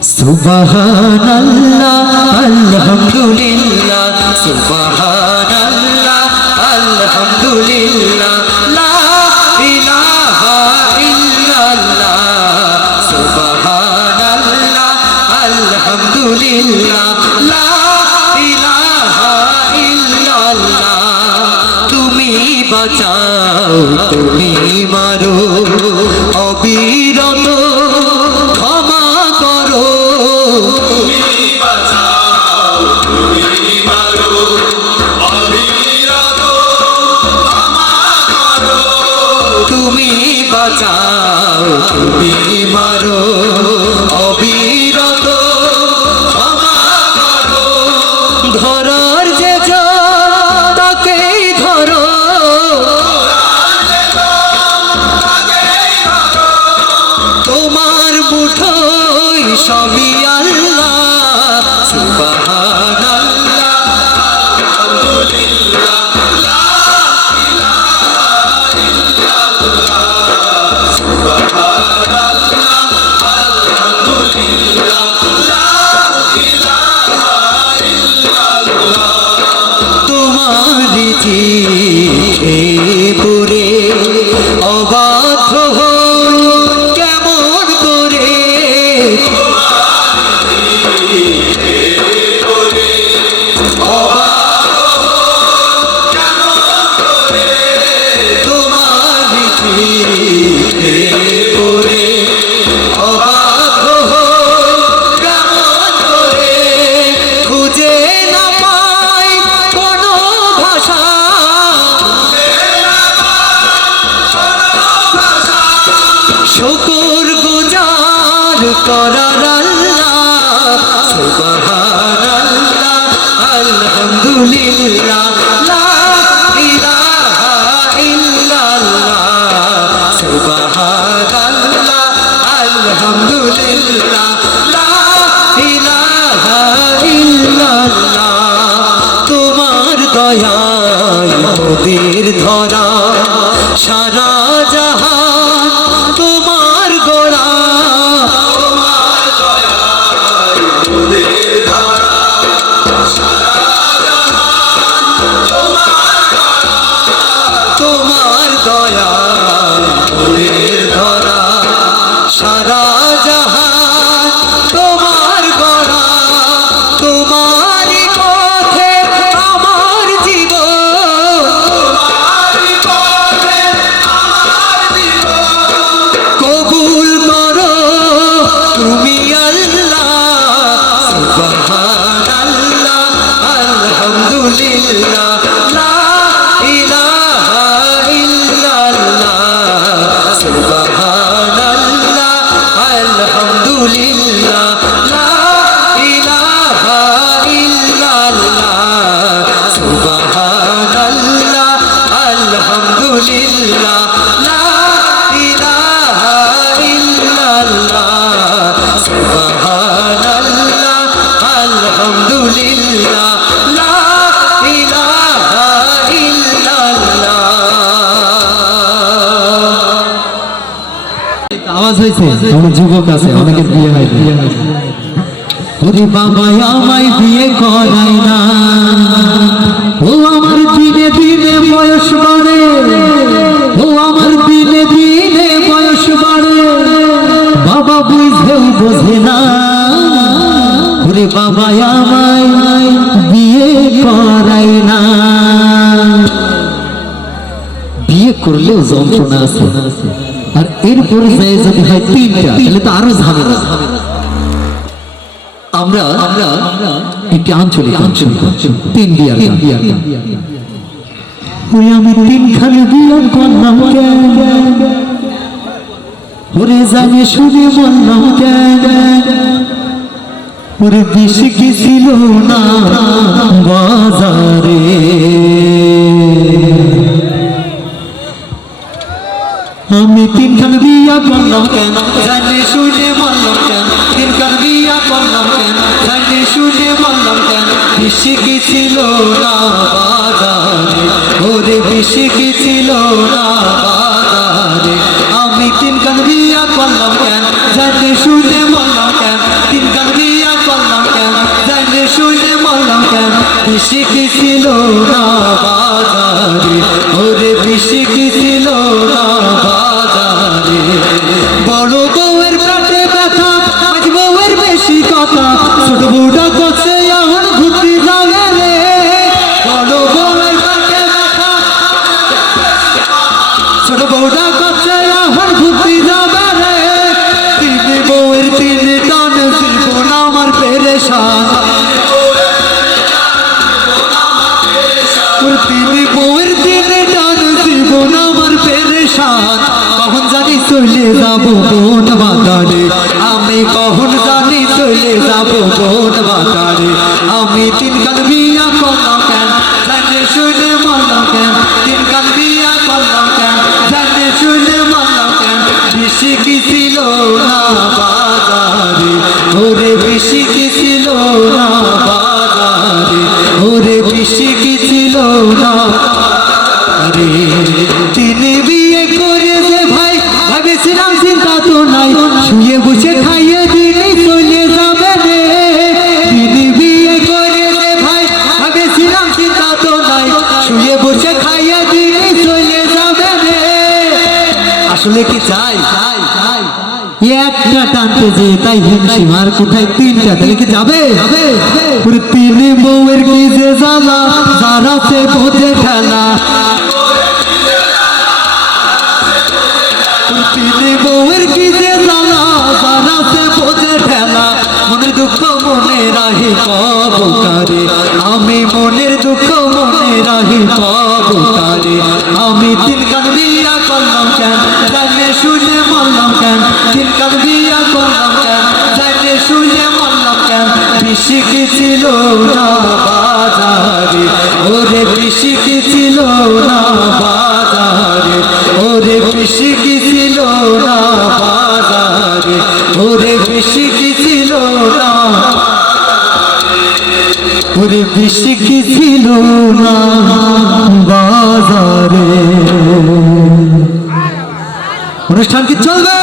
সুবহানাল্লাহ আলহামদুলিল্লাহ সুবহানাল্লাহ আলহামদুলিল্লাহ লা ইলাহা ইল্লাল্লাহ সুবহানাল্লাহ আলহামদুলিল্লাহ লা ইলাহা ইল্লাল্লাহ তুমি বাঁচাও তুমি মারো অবিরত ক্ষমা করো তুমি বাঁচাও তুমি মারো অবিরত ক্ষমা করো তুমি বাঁচাও তুমি মারো অবিরত ক্ষমা করো ধরার যে তাকেই ধরো তোমার মুঠোয় সবই আল্লাহ সুবহানাল্লাহ আলহামদুলিল্লাহ লা ইলাহা ইল্লাল্লাহ সুবহানাল্লাহ আলহামদুলিল্লাহ লা ইলাহা ইল্লাল্লাহ তোমারি চিঠি পড়ে অবাধ্য হই কেমন করে তোমারি চিঠি পড়ে অবাধ্য হই কেমন করে খুঁজে না পাই কোনো ভাষা শুকর গুজার করার আল্লাহ সুবহানাল্লাহ আলহামদুলিল্লাহ লা ইলাহা ইল্লাল্লাহ সুবহানাল্লাহ আলহামদুলিল্লাহ লা ইলাহা ইল্লাল্লাহ তোমার দয়ায় মোদের ধরা সারা জাহান তোমার গোড়া তোমার দয়ায় মোদের ধরা সারা জাহান তোমার ধরা তোমার দয়ায় মোদের ধরা সারা জাহান তোমার গোড়া তোমারই পথে আমার জীবন তোমারই পথে আমার জীবন কবুল করো তুমি আল্লাহ সুবহানাল্লাহ আলহামদুলিল্লাহ লা ইলাহা ইল্লাল্লাহ সুবহানাল্লাহ আলহামদুলিল্লাহ লা ইলাহা ইল্লাল্লাহ সুবহানাল্লাহ আলহামদুলিল্লাহ লা ইলাহা ইল্লাল্লাহ সুবহানাল্লাহ আলহামদুলিল্লাহ লা ইলাহা ইল্লাল্লাহ আওয়াজ হয়েছে অনেক যুবক আছে অনেকের বিয়ে হয় ওরে বাবা আমায় বিয়ে করাই না ও আমার দিনে দিনে বয়স বাড়ে ও আমার দিনে দিনে বয়স বাড়ে বাবা বুঝেও বোঝে না ওরে বাবা আমায় বিয়ে করাই না বিয়ে করলেও যন্ত্রণা আছে আর এরপরে যদি হয় তিনটা তাহলে তো আরো ঝামেলা আমরা একটি আঞ্চলিক তিন বিয়ার আমি তিনখানে বিয়ে করলাম ওরে জানে শুনে বললাম ওরে বেশি কি ছিল না বাজারে আমি তিনখান বিয়া করলাম কেন জানে শুনে বললাম কেন তিনখান বিয়া করলাম কেন জানে শুনে বললাম কেন বেশি কি ছিল না বাজারে ওরে বেশি কি ছিল না বাজারে আমি তিনখান বিয়া করলাম কেন জানে শুনে বললাম কেন তিনখান বেশি কি ছিল না বাজারে, ওরে বেশি কি ছিল না বাজারে। বড় বউয়ের পেটে ব্যথা, আজ বউয়ের বেশি কথা, ছোট বউটা করছে এখন ঘুরতে যাবে রে। বড় বউয়ের পেটে ব্যথা, ছোট বউটা করছে এখন ঘুরতে যাবে রে। তিন বউয়ের তিন টান, জীবন আমার পেরেশান। তিনি বউয়ের দিনে টান, জীবন আমার পেরেশান। কখন জানি চলে যাব কোন বাগানে, আমি কখন জানি চলে যাব কোন বাগানে। আমি তিন কাল বিয়া করলাম কেন, জানে শুনে মারলাম কেন। তিন কাল বিয়া করলাম কেন, জানে শুনে মারলাম কেন। বেশি কি ছিল না বাজারে, ওরে বেশি কি ছিল না বাজারে, ওরে বেশি কি ছিল না রে। তিনি বিয়ে করেছে ভাই, ভেবেছিলাম চিন্তা তো নাই, শুয়ে বসে খাইয়ে দিনই চলে যাবে রে। তিনি বিয়ে করেছে ভাই, ভেবেছিলাম চিন্তা তো নাই, শুয়ে বসে খাইয়ে দিনই চলে যাবে রে। আসলে কি চাই একটা টানতে যে তাই হিমশিম, আর কোথায় তিনটা তাহলে কি যাবে? পুরো তিন বউয়ের কি যে জ্বালা, যারা সে বোঝে ঠেলা। তিন বউয়ের কি যে জ্বালা, যারা সে বোঝে ঠেলা। মনের দুঃখ মনে রাহি পাবো কারে, আমি মনের দুঃখ মনে রাহি পাবো কারে। আমি তিন কান বিয়া করলাম কেন, জানে শুনে মারলাম কেন। তিন কান বিয়া করলাম কেন, জানে শুনে মারলাম কেন। বেশি কি ছিল না বাজারে, ওরে বেশি কি ছিল না বাজারে, ওরে বেশি কি ছিল না বাজারে, ওরে বেশি কি ছিল না, ওরে বেশি কি ছিল না বাজারে। অনুষ্ঠান কি চলবে?